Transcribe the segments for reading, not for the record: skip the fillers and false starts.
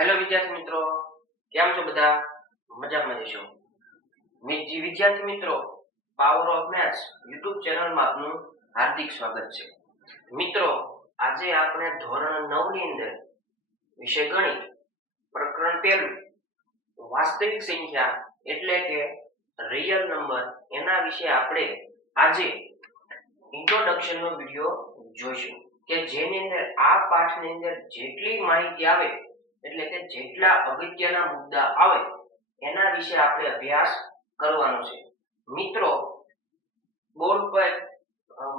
Hello વિદ્યાર્થી મિત્રો, કેમ છો બધા? મજામાં જશો. વિદ્યાર્થી મિત્રો, પાવર ઓફ મેથ્સ યુટ્યુબ ચેનલમાં આપનું હાર્દિક સ્વાગત છે. મિત્રો, આજે આપણે ધોરણ 9 ની અંદર વિષય ગણિત પ્રકરણ 1 વાસ્તવિક સંખ્યા એટલે કે રિયલ નંબર એના વિશે આપણે આજે ઇન્ટ્રોડક્શન નો વિડિયો જોઈશું કે જેની અંદર આ પાઠની અંદર જેટલી માહિતી આવે એટલે કે જેટલા અગત્યના મુદ્દા આવે એના વિશે આપણે અભ્યાસ કરવાનો છે. મિત્રો, બોર્ડ પર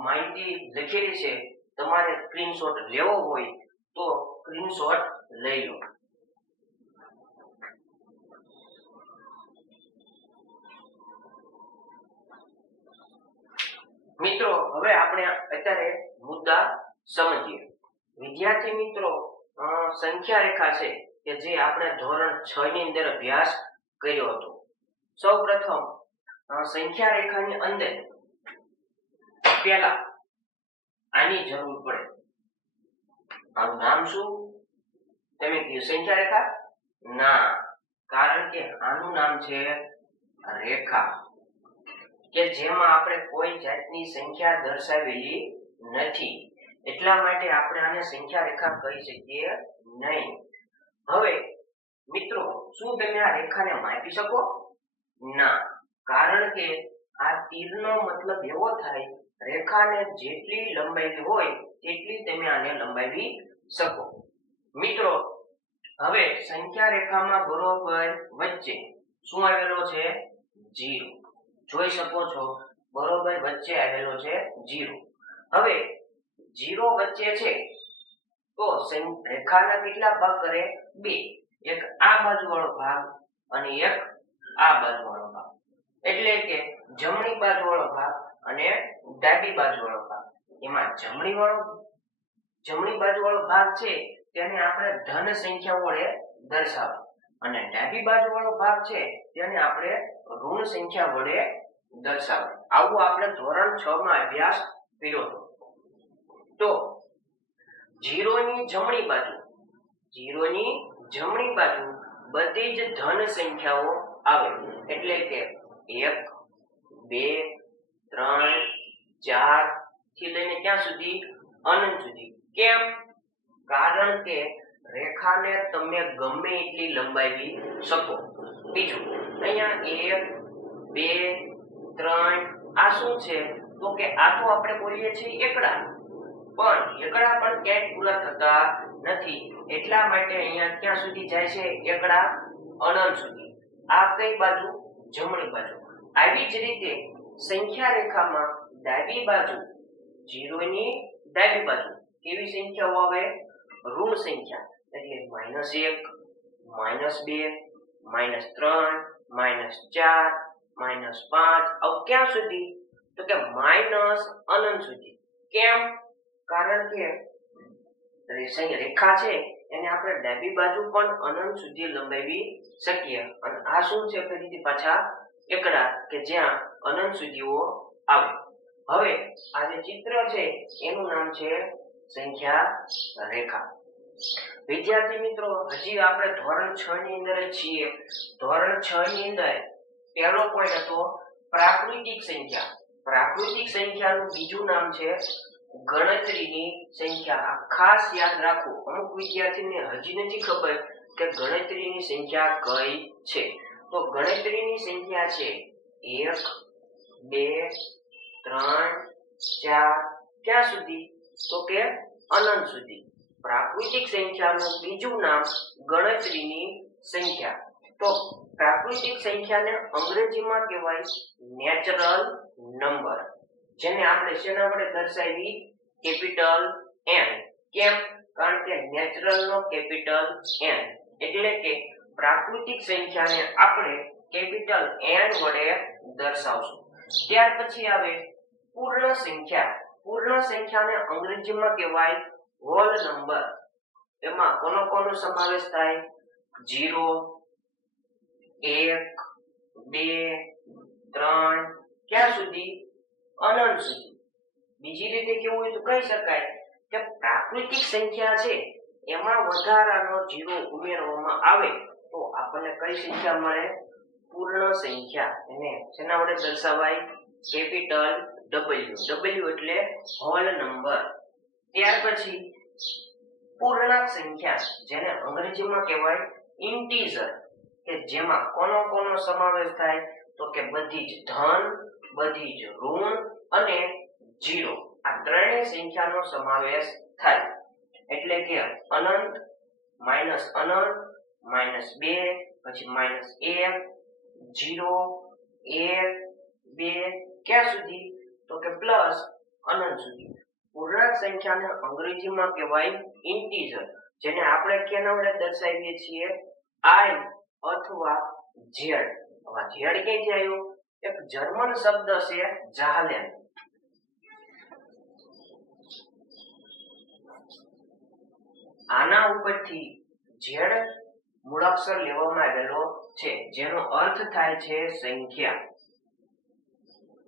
માહિતી લખેલી છે, તમારે સ્ક્રીનશોટ લેવો હોય તો સ્ક્રીનશોટ લઈ લો. મિત્રો, હવે આપણે અત્યારે મુદ્દા સમજીએ. વિદ્યાર્થી મિત્રો, સંખ્યા રેખા છે કે જે આપણે ધોરણ 6 ની અંદર અભ્યાસ કર્યો હતો. સૌપ્રથમ સંખ્યા રેખાની અંદર પહેલા આની જરૂર પડે. આનું નામ શું? તમે કીધું સંખ્યા રેખા? ના, કારણ કે આનું નામ છે રેખા, કે જેમાં આપણે કોઈ જાતની સંખ્યા દર્શાવેલી નથી, એટલા માટે આપણે આને સંખ્યા રેખા કહી શકીએ નહીં. હવે મિત્રો, શું તમે આ રેખાને માપી શકો? ના, કારણ કે આ તીરનો મતલબ એવો થાય રેખાને જેટલી લંબાવી હોય તેટલી તમે આને લંબાવી શકો. મિત્રો, હવે સંખ્યા રેખામાં બરોબર વચ્ચે શું આવેલો છે? 0. જોઈ શકો છો, બરોબર વચ્ચે આવેલો છે 0. હવે 0 વચ્ચે છે તો રેખાના કેટલા ભાગ કરે? 2. એક આ બાજુ વાળો ભાગ અને એક આ બાજુ વાળો ભાગ, એટલે કે જમણી બાજુ વાળો ભાગ અને ડાબી બાજુ વાળો ભાગ. એમાં જમણી બાજુ વાળો ભાગ છે તેને આપણે ધન સંખ્યા વડે દર્શાવો અને ડાબી બાજુ વાળો ભાગ છે તેને આપણે ઋણ સંખ્યા વડે દર્શાવો. આવું આપણે ધોરણ 6 માં અભ્યાસ કર્યો હતો. તો 0 ની જમણી બાજુ બધી જ ધન સંખ્યાઓ આવે, એટલે કે 1 2 3 4 થી લઈને ક્યાં સુધી? અનંત સુધી. કેમ? કારણ કે રેખાને તમે ગમે એટલી લંબાવી શકો. બીજું, અહીંયા 1 2 3 આ શું છે? તો કે આ તો આપણે બોલીએ છીએ એકડા, પણ એકડા પણ ક્યાંય પૂરા થતા નથી, એટલા માટે અહીંયા ક્યાં સુધી જાય છે? એકડા અનંત સુધી. આ કઈ બાજુ? જમણી બાજુ. આવી જ રીતે સંખ્યા રેખામાં ડાબી બાજુ 0 ની ડાબી બાજુ કેવી સંખ્યાઓ આવે? ઋણ સંખ્યા, એટલે -1 -2 -3 -4 -5. આવું ક્યાં સુધી? તો કે અનંત સુધી. કેમ? કારણ કે રેખા છે એને આપણે ડાબી બાજુ પણ અનંત સુધી લંબાવી શકીએ, અને આ શું છે? ફરીથી પાછા એકડા, કે જ્યાં અનંત સુધીઓ આવે. હવે આ જે ચિત્ર છે એનું નામ છે સંખ્યા રેખા. વિદ્યાર્થી મિત્રો, હજી આપણે ધોરણ 6 ની અંદર જ છીએ. ધોરણ 6 ની અંદર પહેલો પોઈન્ટ હતો પ્રાકૃતિક સંખ્યા. પ્રાકૃતિક સંખ્યાનું બીજું નામ છે ગણતરીની સંખ્યા. ખાસ યાદ રાખો, અમુક વિદ્યાર્થીને હજી નથી ખબર કે ગણતરીની સંખ્યા કઈ છે. તો ગણતરીની સંખ્યા છે 1 2 3 4 ક્યાં સુધી? તો કે અનંત સુધી. પ્રાકૃતિક સંખ્યાનું બીજું નામ ગણતરીની સંખ્યા. તો પ્રાકૃતિક સંખ્યાને અંગ્રેજીમાં કહેવાય નેચરલ નંબર, જેને આપણે શેના વડે દર્શાવી? Capital N. કેમ? કારણ કે નેચરલ નો કેપિટલ N, એટલે કે પ્રાકૃતિક સંખ્યાને આપણે કેપિટલ N વડે દર્શાવશું. ત્યાર પછી આવે પૂર્ણ સંખ્યા. પૂર્ણ સંખ્યાને અંગ્રેજીમાં કહેવાય હોલ નંબર. એમાં કોનો સમાવેશ થાય? 0 1 2 3 ક્યાં સુધી? અનંત સુધી. બીજી રીતે કેવું હોય તો કહી શકાય કે પ્રાકૃતિક સંખ્યા છે એમાં વધારાનો 0 ઉમેરવામાં આવે તો આપણને કઈ સંખ્યા મળે? પૂર્ણ સંખ્યા. એને શેના વડે દર્શાવાય? Capital W. એટલે હોલ નંબર. ત્યાર પછી પૂર્ણાંક સંખ્યા, જેને અંગ્રેજીમાં કહેવાય ઇન્ટીજર, કે જેમાં કોનો સમાવેશ થાય? તો કે બધી જ ધન, બધી જ ઋણ અને 0 આ ત્રણેય સંખ્યાનો સમાવેશ થાય. એટલે કે અનંત, માઈનસ અનંત, -2, પછી -1, 0, 1, 2 ક્યાં સુધી? તો કે પ્લસ અનંત સુધી. પૂર્ણાંક સંખ્યાને અંગ્રેજીમાં કહેવાય ઇન્ટીજર, જેને આપણે કેના વડે દર્શાવીએ છીએ? I અથવા Z. હવે Z ક્યાંથી આવ્યો? એક જર્મન શબ્દ છે ઝાહલેન. આના ઉપરથી Z મૂળાક્ષર લેવામાં આવેલો છે, જેનો અર્થ થાય છે સંખ્યા.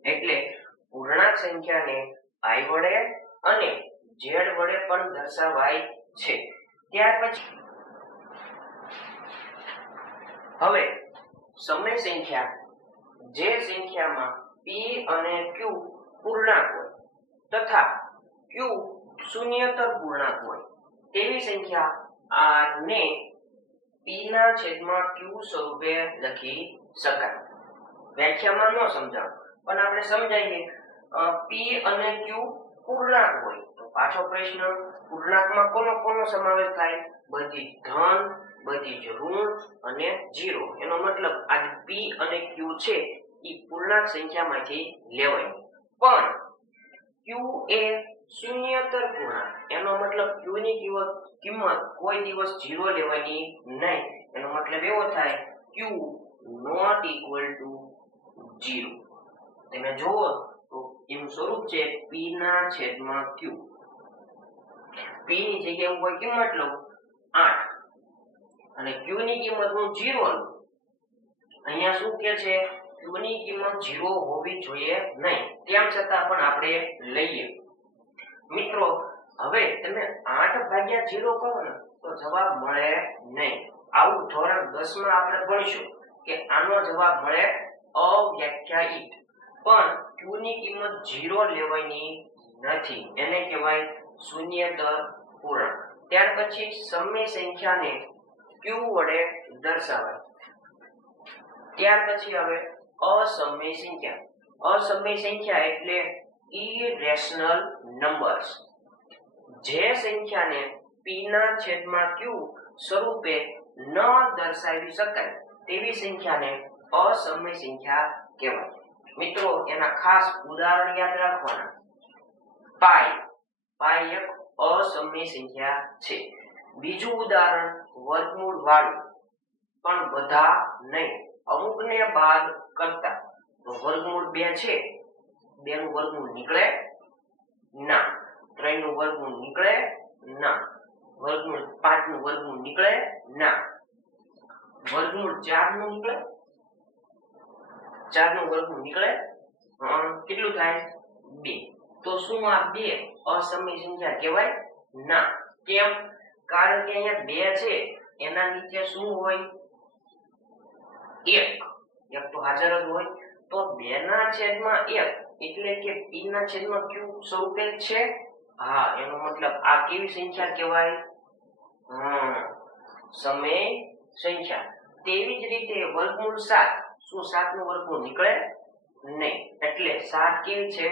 એટલે પૂર્ણાંક સંખ્યાને I વડે અને Z વડે પણ દર્શાવાય છે. ત્યાર પછી હવે સમય સંખ્યા, જે સંખ્યામાં P અને Q પૂર્ણાંક હોય તથા Q શૂન્યતર પૂર્ણાંક હોય તેવી સંખ્યા R ને P ના છેદમાં Q સ્વરૂપે લખી શકાય. વ્યાખ્યામાં ન સમજાવ પણ આપણે સમજાવીએ. P અને Q પૂર્ણાંક હોય તો પાછો પ્રશ્ન, પૂર્ણાંકમાં કોનો સમાવેશ થાય? બધી ધન, બધી જ ઋણ અને 0. એનો મતલબ આ P અને Q છે એ પૂર્ણાંક સંખ્યામાંથી લેવાય. પણ Q એ શૂન્યતર પૂર્ણાંક, એનો મતલબ Q ની કિંમત કોઈ દિવસ 0 લેવાની નહીં. એનો મતલબ એવો થાય Q not equal to 0. તમે જુઓ તો એનું સ્વરૂપ છે P ના છેદમાં Q. P ની જગ્યાએ હું કોઈ કિંમત લઉં 8 અને Q ની કિંમત હું 0 લઉં. અહીંયા શું કહે છે? Q ની કિંમત 0 હોવી જોઈએ નહીં, તેમ છતાં પણ આપણે લઈએ. મિત્રો હવે તમે 8 ભાગ્યા 0 કરો ને તો જવાબ મળે નહીં. આવું ધોરણ 10 માં આપણે ભણીશું કે આનો જવાબ મળે અવ્યાખ્યાયિત. પણ Q ની કિંમત 0 લેવાની નથી, એને કહેવાય શૂન્યતર પૂર્ણાંક. ત્યાર પછી સમય સંખ્યાને Q વડે દર્શાવાય. ત્યાર પછી હવે અસમય સંખ્યા. અસમય સંખ્યા એટલે ઇરેશનલ નંબર્સ. જે સંખ્યાને P ના છેદમાં Q સ્વરૂપે ન દર્શાવી શકાય તેવી સંખ્યાને અસમય સંખ્યા કહેવાય. મિત્રો એના ખાસ ઉદાહરણ યાદ રાખવાના. પાઈ એક અસમય સંખ્યા છે. બીજું ઉદાહરણ વર્ગમૂળ વાળું, પણ બધા નહીં, અમુકને બાદ કરતા. તો વર્ગમૂળ 2 છે, 2 નું વર્ગમૂળ નીકળે ના, 3 નું વર્ગમૂળ નીકળે ના, વર્ગમૂળ 5 નું વર્ગમૂળ નીકળે ના, વર્ગમૂળ 4 નું નીકળે, 4 નું વર્ગમૂળ નીકળે. કેટલું થાય? 2. તો શું આ 2 અસમય સંખ્યા કહેવાય? ના. કેમ? કારણ કે અહીંયા 2 છે, એના નીચે શું હોય? 1 તો હાજર જ હોય. તો 2 ના છેદમાં 1 એટલે કે P ના છેદમાં Q સ્વરૂપે છે. હા, એનો મતલબ આ કેવી સંખ્યા કહેવાય? સમય સંખ્યા. તેવી જ રીતે વર્ગમૂળ 7, શું 7 નું વર્ગમૂળ નીકળે નહીં, એટલે 7 કેવી છે?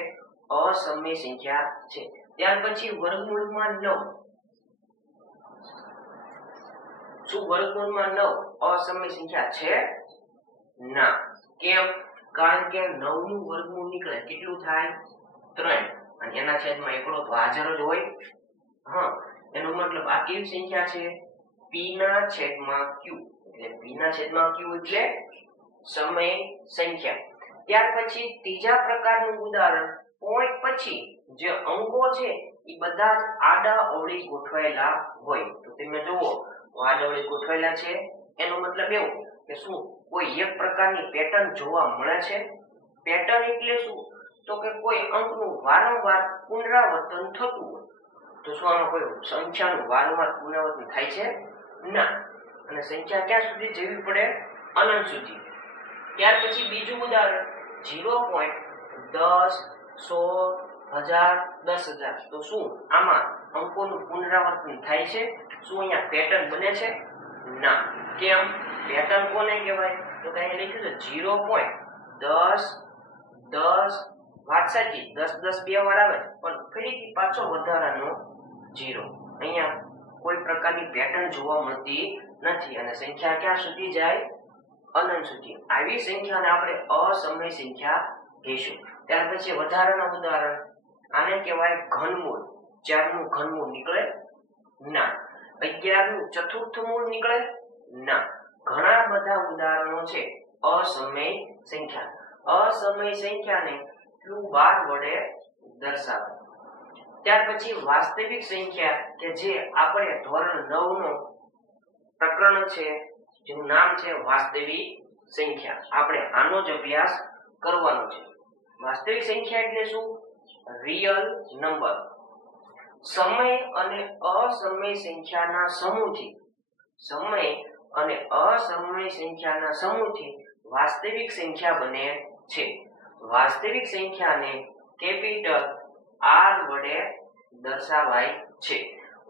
અસમય સંખ્યા છે. ત્યાર પછી વર્ગમૂળમાં 9, શું વર્ગમૂળમાં 9 અસમય સંખ્યા છે? ના. કેમ? કારણ કે 9 નું વર્ગમૂળ નીકળે કેટલું થાય? 3 અને એના છેદમાં એકડો તો હાજર જ હોય. એનો મતલબ આ કેવી સંખ્યા છે? P ના છેદમાં Q. એટલે P ના છેદમાં Q એટલે સમય સંખ્યા. ત્યાર પછી ત્રીજા પ્રકારનું ઉદાહરણ, પોઈન્ટ પછી જે અંકો છે એ બધા જ આડા અવળી ગોઠવાયેલા હોય. તો તમે જુઓ આડા અવળી ગોઠવાયેલા છે, એનો મતલબ એવું કે શું કોઈ એક પ્રકારની પેટર્ન જોવા મળે છે. પેટર્ન એટલે શું? તો કે કોઈ અંકનું વારંવાર પુનરાવર્તન થતું હોય. તો શું આમાં કોઈ સંખ્યાનું વારંવાર પુનરાવર્તન થાય છે? ના. અને સંખ્યા ક્યાં સુધી જવી પડે? અનંત સુધી. ત્યાર પછી બીજું ઉદાહરણ 0.10 100 1000 10,000. તો શું આમાં અંકોનું પુનરાવર્તન થાય છે? શું અહીંયા પેટર્ન બને છે? ના. કેમ? પેટર્ન કોને કહેવાય? તો અહીં લખ્યું છે 0.10 10. વાત સાચી, 10 10 બે વાર આવે પણ ફરીથી પાછો વધારાનો 0. અહીંયા કોઈ પ્રકારની પેટર્ન જોવા મળતી નથી અને સંખ્યા ક્યાં સુધી જાય? અનંત સુધી. આવી સંખ્યાને આપણે અસમય સંખ્યા કહીશું. ત્યાર પછી વધારાના ઉદાહરણ, આને કહેવાય ઘનમૂળ. 4 નું ઘનમૂળ નીકળે? ના. 11 નું ચતુર્થ મૂળ નીકળે? ના. ઘણા બધા ઉદાહરણો છે અસમય સંખ્યા. અસમય સંખ્યાને q12 વડે દર્શાવે. ત્યાર પછી વાસ્તવિક સંખ્યા કે જે આપણે ધોરણ 9 નો પ્રકરણ છે જેનું નામ છે વાસ્તવિક સંખ્યા. આપણે આનો જ અભ્યાસ કરવાનો છે. વાસ્તવિક સંખ્યા એટલે શું? Real number. સમય અને અસમય સંખ્યાના સમૂહથી વાસ્તવિક સંખ્યા બને છે. વાસ્તવિક સંખ્યાને કેપિટલ R વડે દર્શાવાય છે.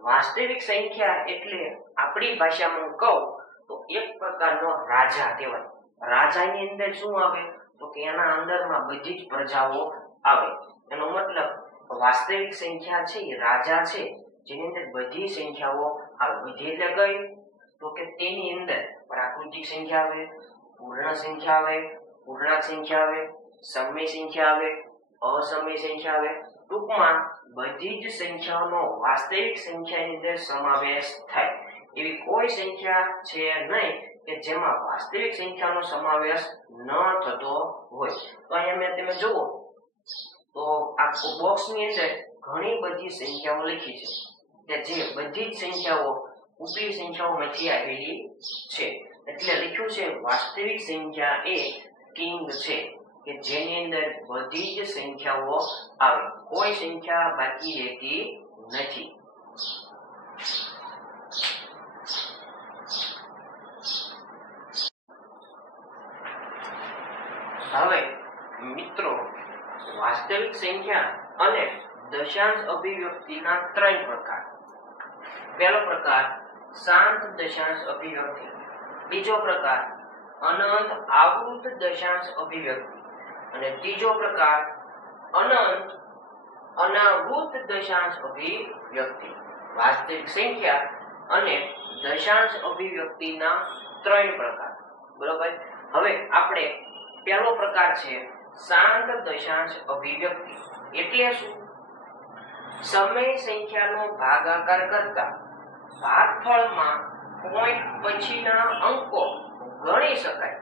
વાસ્તવિક સંખ્યા એટલે આપણી ભાષામાં કહું તો એક પ્રકારનો રાજા કહેવાય. રાજાની અંદર શું આવે? તો કે એના અંદરમાં બધી જ પ્રજાઓ આવે. એનો મતલબ વાસ્તવિક સંખ્યા છે એ રાજા છે જેની અંદર બધી સંખ્યાઓ આવે. બધી એટલે કઈ? તો કે તેની અંદર પ્રાકૃતિક સંખ્યા આવે, પૂર્ણ સંખ્યા આવે, પૂર્ણાંક સંખ્યા આવે, સમય સંખ્યા આવે, અસમય સંખ્યા આવે. ટૂંકમાં બધી જ સંખ્યાઓનો વાસ્તવિક સંખ્યાની અંદર સમાવેશ થાય. એવી કોઈ સંખ્યા છે નહીં કે જેમાં વાસ્તવિક સંખ્યાનો સમાવેશ ન થતો હોય. તો અહીંયા તમે જુઓ તો આ બોક્સની અંદર ઘણી બધી સંખ્યાઓ લખી છે કે જે બધી જ સંખ્યાઓ ઉપલી સંખ્યાઓમાંથી આવેલી છે. એટલે લખ્યું છે વાસ્તવિક સંખ્યા એ કિંગ છે કે જેની અંદર બધી જ સંખ્યાઓ આવે, કોઈ સંખ્યા બાકી રહેતી નથી. હવે મિત્રો, વાસ્તવિક સંખ્યા અને દશાંશ અભિવ્યક્તિના 3 પ્રકાર. પહેલો પ્રકાર શાંત દશાંશ અભિવ્યક્તિ, બીજો પ્રકાર અનંત આવૃત દશાંશ અભિવ્યક્તિ અને ત્રીજો પ્રકાર અનંત અનાવૃત દશાંશ અભિવ્યક્તિ. વાસ્તવિક સંખ્યા અને દશાંશ અભિવ્યક્તિના 3 પ્રકાર. બરોબર. હવે આપણે પહેલો પ્રકાર છે શાંત દશાંશ અભિવ્યક્તિ. એટલે શું? સમય સંખ્યાનો ભાગાકાર કરતા ભાગફળમાં પોઈન્ટ પછીના અંકો ગણી શકાય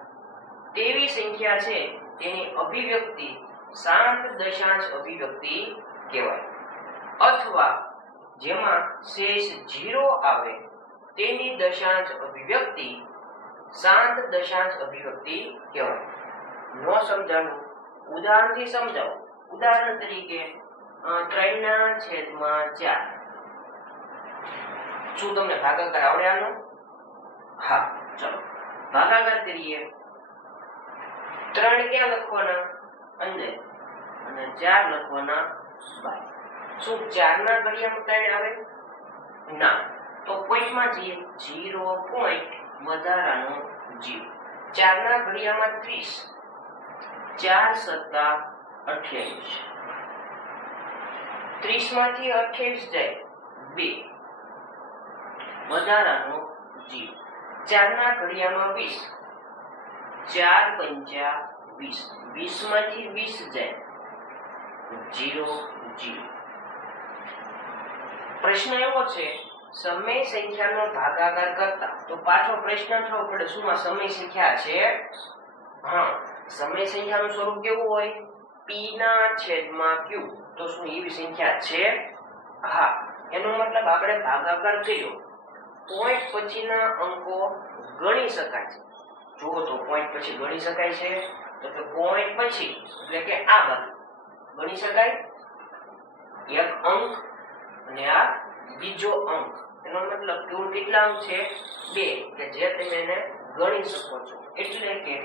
તેવી સંખ્યા છે તેની અભિવ્યક્તિ શાંત દશાંશ અભિવ્યક્તિ કહેવાય. અથવા જેમાં શેષ 0 આવે તેની દશાંશ અભિવ્યક્તિ શાંત દશાંશ અભિવ્યક્તિ કહેવાય. નો સમજાણું ઉદાહરણથી સમજાવો. ઉદાહરણ તરીકે 3/4. શું તમને ભાગાકાર આવડે આનો? હા, ચલો ભાગાકાર કરીએ. 3 ક્યાં લખવાના? અંદર, અને 4 લખવાના બહાર. શું 4 ના ઘડિયામાં 3 આવે? ના. તો પોઈન્ટમાં જઈએ, 0 પોઈન્ટ વધારાનો 0. 4 ના ઘડિયામાં 30, 4 સત્તા 28. 30 માંથી 28 જાય 2, વધારાનો 0. 4 ના ઘડિયામાં 20, 4 પંચા 20. 20 માંથી 20 જાય 0 0. પ્રશ્ન એવો છે સમય સંખ્યાનો ભાગાકાર કરતા. તો પાછો પ્રશ્ન થવો પડે, શું આ સમય સંખ્યા છે? હા, સમય સંખ્યાનું સ્વરૂપ કેવું હોય? p ના છેદમાં q. તો શું એવી સંખ્યા છે? હા. એનો મતલબ આપણે ભાગાકાર કર્યો, પોઈન્ટ પછીના અંકો ગણી શકાય છે. જો તો પોઈન્ટ પછી ગણી શકાય છે, તો કે પોઈન્ટ પછી એટલે કે આ બાજુ ગણી શકાય એક અંક અને આ બીજો અંક. એનો મતલબ કુલ કેટલા અંક છે? 2, કે જે તમે એને ગણી શકો છો. એટલે કે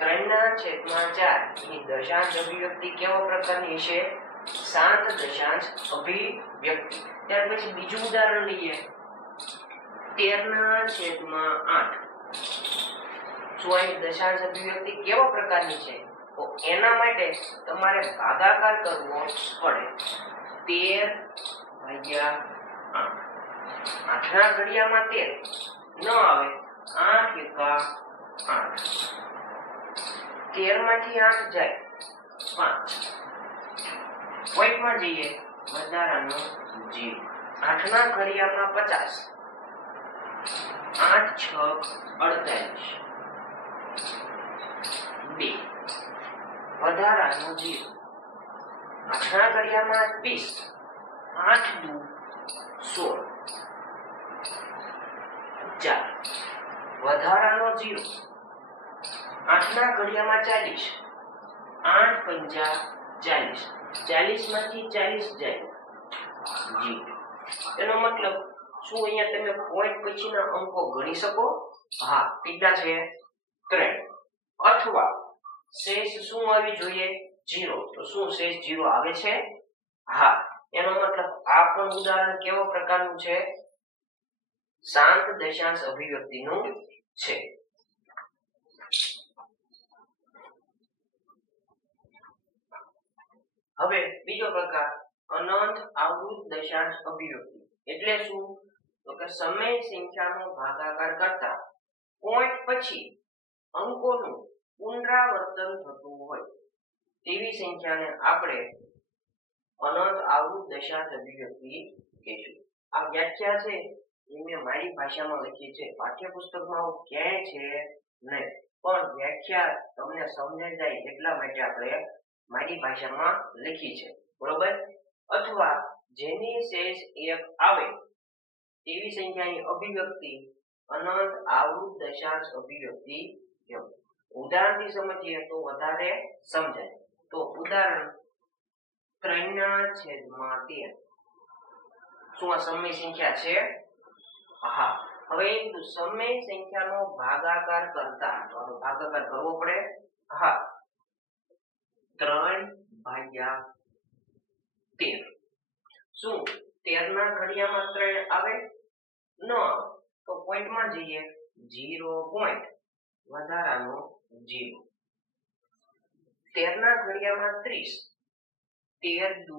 3/4 ની દશાંશ અભિવ્યક્તિ કેવા પ્રકારની છે? શાંત દશાંશ અભિવ્યક્તિ. ત્યાર પછી બીજું ઉદાહરણ લઈએ. 13/8. શું અહીં દશાંશ અભિવ્યક્તિ કેવા પ્રકારની છે? તો એના માટે તમારે ભાગાકાર કરવો પડે. 13/8. 8 ના ઘડિયામાં 13 ન આવે. 8 એકા 8. 13 માંથી 8 જાય 5. પોઈન્ટમાં જઈએ, વધારાનો 0. 8 ના ઘડિયામાં 50. 8 6 48. 2 વધારાનો 0. 8 ના ઘડિયામાં 20. 8 દુ 16. 4 વધારાનો 0. 8 ના ઘડિયામાં 40. 8 પંજા 40. 40 માંથી 40 જાય 0. એનો મતલબ શું અહીંયા તમે પોઈન્ટ પછીના અંકો ગણી શકો? હા, કેટલા છે? 3. અથવા શેષ શું આવી જોઈએ? 0. તો શું શેષ 0 આવે છે? હા. એનો મતલબ આ પણ ઉદાહરણ કેવા પ્રકારનું છે? શાંત દશાંશ અભિવ્યક્તિનું છે. હવે બીજો પ્રકાર, અનંત આવૃત દશાંશ અભિવ્યક્તિ. એટલે શું? તો કે સમય સંખ્યાનો ભાગાકાર કરતા પોઈન્ટ પછી અંકોનું પુનરાવર્તન થતું હોય તેવી સંખ્યાને આપણે અનંત આવૃત દશાંશ અભિવ્યક્તિ કહીશું. આ વ્યાખ્યા છે એ મેં મારી ભાષામાં લખી છે. પાઠ્યપુસ્તકમાં ક્યાંય છે નહીં, પણ વ્યાખ્યા તમને સમજાઈ જાય એટલા માટે આપણે મારી ભાષામાં લખી છે. બરોબર? અથવા જેની શેષ 1 આવે તેવી સંખ્યાની અભિવ્યક્તિ અનંત આવૃત દશાંશ અભિવ્યક્તિ કહેવાય. ઉદાહરણથી સમજીએ તો વધારે સમજાય. તો ઉદાહરણ 3/13. શું આ સમય સંખ્યા છે? હા. હવે સમય સંખ્યાનો ભાગાકાર કરતા, તો આનો ભાગાકાર કરવો પડે. હા. 3/13. શું 13 ના ઘડિયામાં 3 આવે? ન આવે. તો પોઈન્ટમાં જઈએ, 0 પોઈન્ટ વધારાનો 0. 13 ના ઘડિયામાં 30. 13 દુ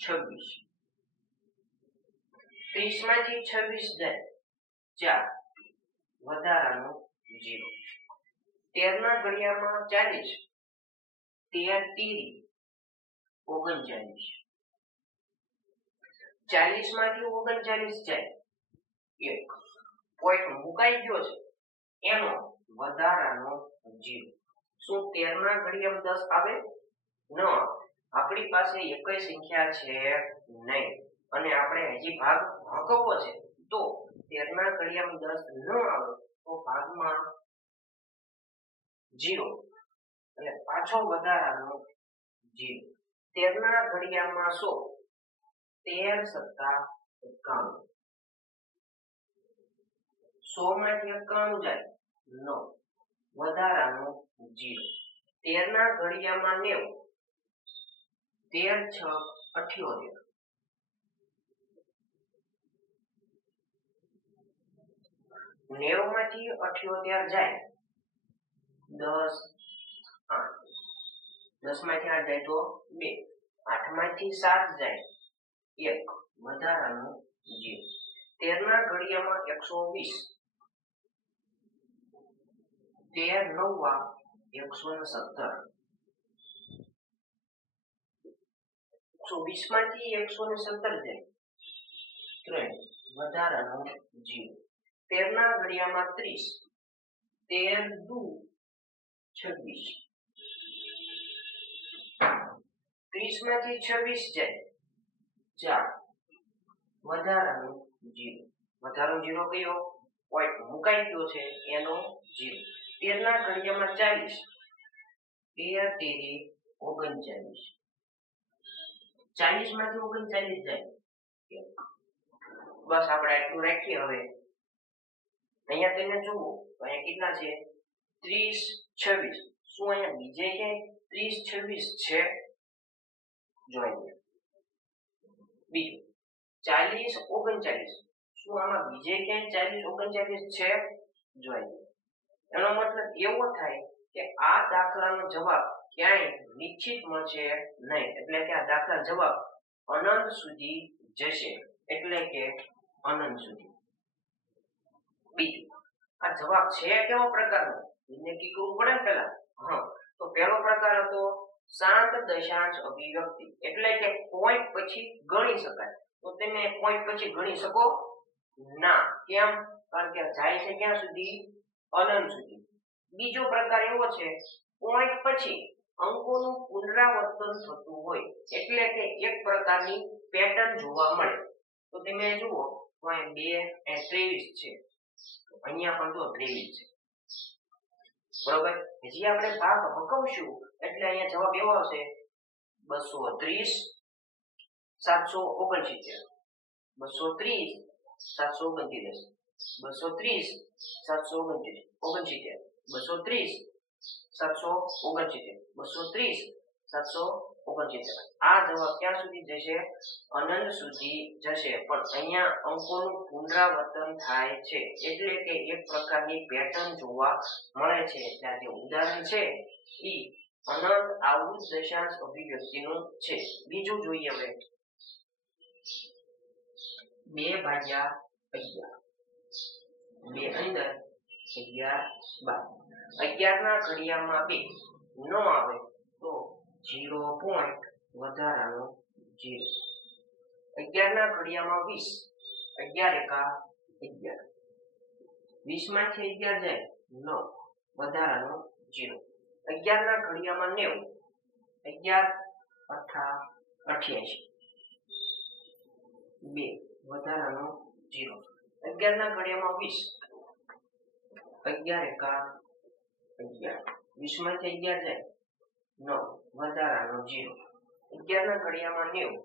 26. 30 માંથી 26 જાય 4. વધારાનો 0. 13 ના ઘડિયામાં 40. 13 તેરી 39. 40 માંથી 39 જાય 1. પોઈન્ટ મુકાઈ ગયો છે એનો વધારાનો 0. શું 13 ના ઘડિયામાં 10 આવે? ન આવે. આપણી પાસે એકય સંખ્યા છે નહીં અને આપણે હજી ભાગ ભાગવવો છે. તો 13 ના ઘડિયામાં 10 ન આવે તો ભાગમાં 0 અને પાછો વધારાનો 0. 13 ના ઘડિયામાં 100. 13 સત્તા 91. 100 માંથી 91 જાય 9. વધારાનો 0. 13 ના ઘડિયામાં 90. 13 6 78. 90 માંથી 78 જાય 10 8. 10 માંથી 8 જાય તો 2. 8 માંથી 7 જાય 1. વધારાનો 0. 13 ના ઘડિયામાં 120. 13 9 117. 120 માંથી 117 જાય 3. વધારાનો 0. 13 ના ઘડિયામાં 30. 13 દુ 26. 30 માંથી 26 જાય 4. વધારાનો 0. વધારાનો 0 કયો? પોઈન્ટ મુકાઈ ગયો છે એનો 0. 13 ના ઘડિયામાં 40. 13 તેરી 39. 40 માંથી 39 જાય બસ આપણે એટલું રાખીએ. હવે અહીંયા તમે જુઓ તો અહીંયા કેટલા છે? 30, 26. શું અહીંયા બીજે ક્યાંય 30, 26 છે? જોઈએ. બીજું 40, 39. શું આમાં બીજે ક્યાંય 40, 39 છે? જોઈએ. એનો મતલબ એવો થાય કે આ દાખલાનો જવાબ ક્યાંય નિશ્ચિત મળશે નહીં, એટલે કે આ દાખલા જવાબ અનંત સુધી જશે, એટલે કે અનંત સુધી. બીજું આ જવાબ છે કેવો પ્રકારનો એને કીધું પડે પેલા. તો પહેલો પ્રકાર હતો શાંત દશાંશ અભિવ્યક્તિ, એટલે કે પોઈન્ટ પછી ગણી શકાય. તો તમે પોઈન્ટ પછી ગણી શકો ના. કેમ? કારણ કે જાય છે ક્યાં સુધી? અનંત સુધી. બીજો પ્રકાર એવો છે પોઈન્ટ પછી અંકોનું પુનરાવર્તન થતું હોય, એટલે કે એક પ્રકારની પેટર્ન જોવા મળે. તો તમે જુઓ તો અહીં 2 અને 23 છે, અહીંયા પણ જો 23 છે, બરોબર. જે આપણે ભાગ હકવશું એટલે અહીંયા જવાબ એવો આવશે 230, 769. 230, 729. 230, 769. 230, 769. 230, 769. આ જવાબ ક્યાં સુધી જશે? અનંત સુધી જશે. પણ અહીંયા અંકોનું પુનરાવર્તન થાય છે, એટલે કે એક પ્રકારની પેટર્ન જોવા મળે છે. એટલે જે ઉદાહરણ છે ઈ અનંત આવૃત દશાંશ અભિવ્યક્તિનું છે. બીજું જોઈએ હવે 2/11. 2 અંદર 11 બાદ. 11 ના ઘડિયામાં 2 ન આવે તો 0 પોઈન્ટ વધારાનો 0. 11 ના ઘડિયામાં 20. 11 એકા 11. 20 માંથી 11 જાય 9 વધારાનો 0. 11 ના ઘડિયામાં 90. 11 અઠા 88. 2 વધારાનો 0. 11 ના ઘડિયામાં 20. 11 એકા 11. 20 માંથી 11 જાય 9 વધારાનો 0. 11 ના ઘડિયામાં 90.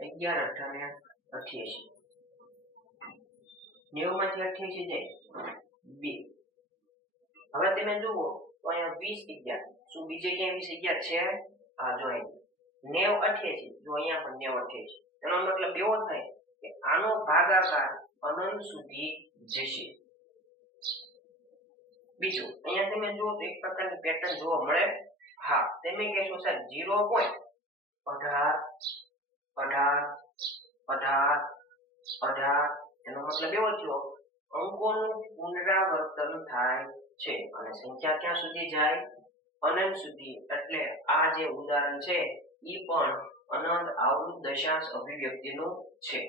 11 અઠા 88. 90 માંથી 88 જાય 2. હવે તમે જુઓ તો અહીંયા 20 11. શું બીજે ક્યાંય 20 11 છે? આ જો અહીં 90 88. જો અહીંયા પણ 90 88. એનો મતલબ એવો થાય કે આનો ભાગાકાર અનંત સુધી જશે. બીજું અહીંયા તમે જુઓ તો એક પ્રકારની પેટર્ન જોવા મળે. હા, તમે કહેશો સર 0 પોઈન્ટ 18, 18, 18, 18. એનો મતલબ એવો થયો અંકોનું પુનરાવર્તન થાય છે અને સંખ્યા ક્યાં સુધી જાય? અનંત સુધી. એટલે આ જે ઉદાહરણ છે ઈ પણ અનંત આવૃત દશાંશ અભિવ્યક્તિનું છે.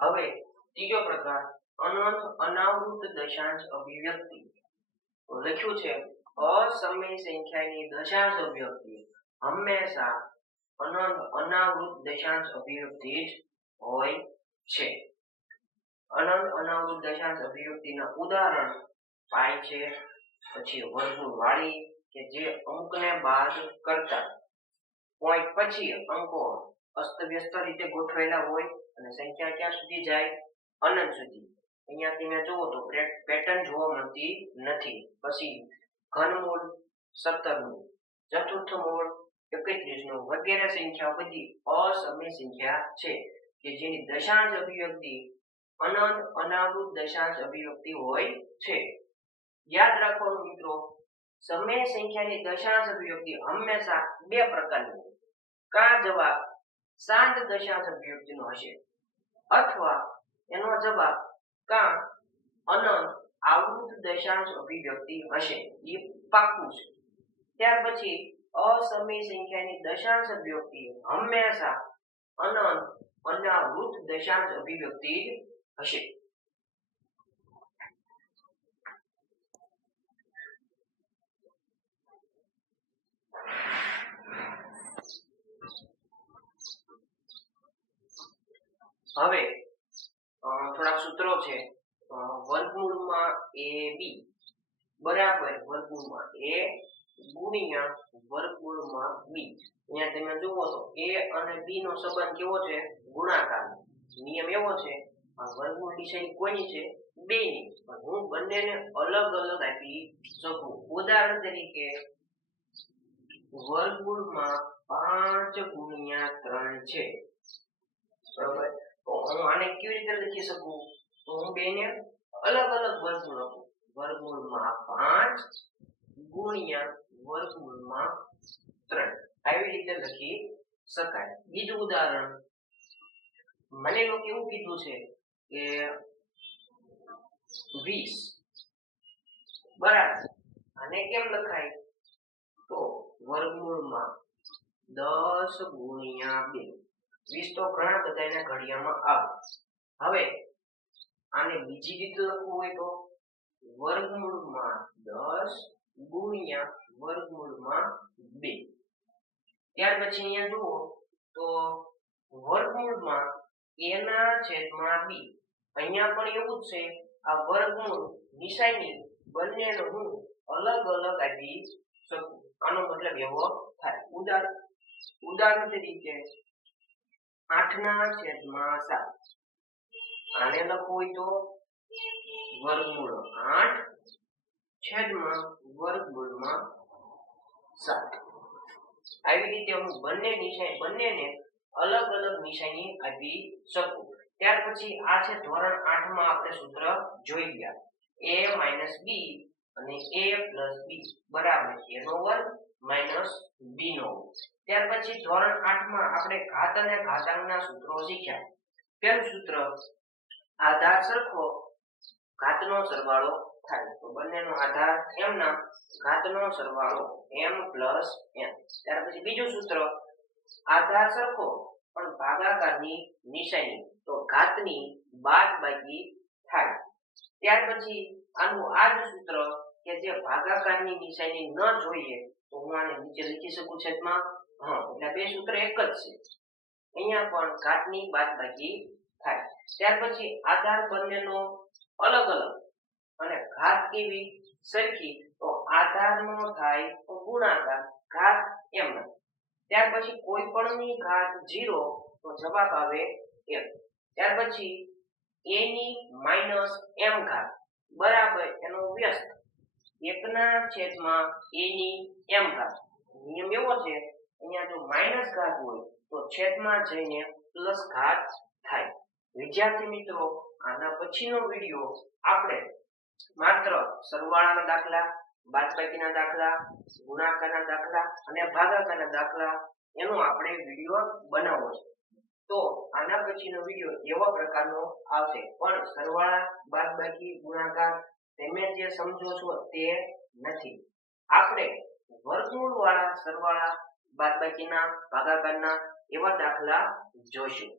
હવે ત્રીજો પ્રકાર અનંત અનાવૃત દશાંશ અભિવ્યક્તિ. લખ્યું છે અસમય સંખ્યાની દશાંશ અભિવ્યક્તિ હંમેશા અનંત અનાવૃત દશાંશ અભિવ્યક્તિ જ હોય છે. અનંત અનાવૃત દશાંશ અભિવ્યક્તિના ઉદાહરણ પાઈ છે, પછી વર્ગમૂળ વાળી કે જે અંકને બાદ કરતા પોઈન્ટ પછી અંકો અસ્તવ્યસ્ત રીતે ગોઠવેલા હોય અને સંખ્યા ક્યાં સુધી જાય? અનંત સુધી. અહીંયા તમે જુઓ તો પેટર્ન જોવા મળતી નથી. પછી ઘનમૂળ 17 નું, ચતુર્થ મૂળ 31 નું વગેરે સંખ્યા બધી અસમય સંખ્યા છે કે જેની દશાંશ અભિવ્યક્તિ અનંત અનાવૃત દશાંશ અભિવ્યક્તિ હોય છે. યાદ રાખવાનું મિત્રો, સમય સંખ્યાની દશાંશ અભિવ્યક્તિ હંમેશા બે પ્રકારની હોય. કા જવાબ શાંત દશાંશ અભિવ્યક્તિનો હશે અથવા એનો જવાબ કા અનંત આવૃત દશાંશ અભિવ્યક્તિ હશે. એ પાક્કું છે. ત્યાર પછી અસમય સંખ્યાની દશાંશ અભિવ્યક્તિ હંમેશા અનંત અનાવૃત દશાંશ અભિવ્યક્તિ હશે. હવે થોડા સૂત્રો છે. વર્ગમૂળમાં ab બરાબર વર્ગમૂળમાં a ગુણ્યા વર્ગમૂળમાં b. અહીંયા તમે જુઓ તો a અને b નો સંબંધ કેવો છે? ગુણાકાર. નિયમ એવો છે આ વર્ગમૂળ નિશાની કોની છે? બે ની. પણ હું બંનેને અલગ અલગ આપી શકું. ઉદાહરણ તરીકે વર્ગમૂળમાં 5 ગુણ્યા 3 છે, બરાબર? તો હું આને કેવી રીતે લખી શકું? તો હું બેને અલગ અલગ વર્ગમૂળ આપું. વર્ગમૂળમાં 5 ગુણ્યા વર્ગમૂળમાં 3 આવી રીતે લખી શકાય. બીજું ઉદાહરણ, મને લોકો એવું કીધું છે કે 20 બરાબર આને કેમ લખાય? તો વર્ગમૂળમાં 10 ગુણ્યા 2. 20 તો ઘણા બધાના ઘડિયામાં આવે. હવે આને બીજી રીતે લખવું હોય તો વર્ગમૂળમાં 10 ગુણ્યા વર્ગમૂળમાં 2. ત્યાર પછી અહીંયા જુઓ તો વર્ગમૂળમાં a ના છેદમાં b. અહીંયા પણ એવું જ છે. આ વર્ગમૂળ નિશાની બંનેનો હું અલગ અલગ આપી શકું. આનો મતલબ એવો થાય. ઉદાહરણ તરીકે 8 ના છેદમાં 7. આને લખવું હોય તો વર્ગમૂળ 8 છેદમાં વર્ગમૂળમાં 7. આવી રીતે હું બંનેને અલગ અલગ નિશાની આપી શકું. ત્યાર પછી આ છે ધોરણ 8 માં આપણે સૂત્ર જોઈ ગયા. a b અને a b બરાબર a નો વર્ગ માઈનસ b નો વર્ગ. ત્યાર પછી ધોરણ 8 માં આપણે ઘાત અને ઘાતાંકના સૂત્રો શીખ્યા. પહેલું સૂત્ર, આધાર સરખો ઘાતનો સરવાળો થાય. તો બંનેનો આધાર m ના ઘાતનો સરવાળો m પ્લસ n. ત્યાર પછી બીજું સૂત્ર, આધાર સરખો પણ ભાગાકારની નિશાની. તો ઘાતની બાદબાકી થાય. ત્યાર પછી આનું આ જ સૂત્ર કે જે ભાગાકારની નિશાની ન જોઈએ તો હું આને નીચે લખી શકું છેદમાં. એટલે બે સૂત્ર એક જ છે. અહીંયા પણ ઘાતની બાદબાકી થાય. ત્યાર પછી આધાર બંનેનો અલગ અલગ અને ઘાત કેવી? સરખી. તો આધારનો થાય તો ગુણાકાર, ઘાત m. ત્યાર પછી કોઈ પણની ઘાત 0 તો જવાબ આવે m. ત્યાર પછી a ની માઈનસ m ઘાત બરાબર એનો વ્યસ્ત 1 ના છેદમાં a ની m ઘાત. નિયમ એવો છે અહીંયા જો માઈનસ ઘાત હોય તો છેદમાં જઈને પ્લસ ઘાત થાય. વિદ્યાર્થી મિત્રો, આના પછીનો વિડિયો આપણે માત્ર સરવાળાના દાખલા, બાદબાકીના દાખલા, ગુણાકારના દાખલા અને ભાગાકારના દાખલા એનો આપણે વિડિયો બનાવવો છે. તો આના પછીનો વિડિયો એવા પ્રકારનો આવશે. પણ સરવાળા, બાદબાકી, ગુણાકાર તમે જે સમજો છો તે નથી. આપણે વર્ગમૂળ વાળા સરવાળા, બાદબાકીના, ભાગાકારના એવા દાખલા જોઈશું.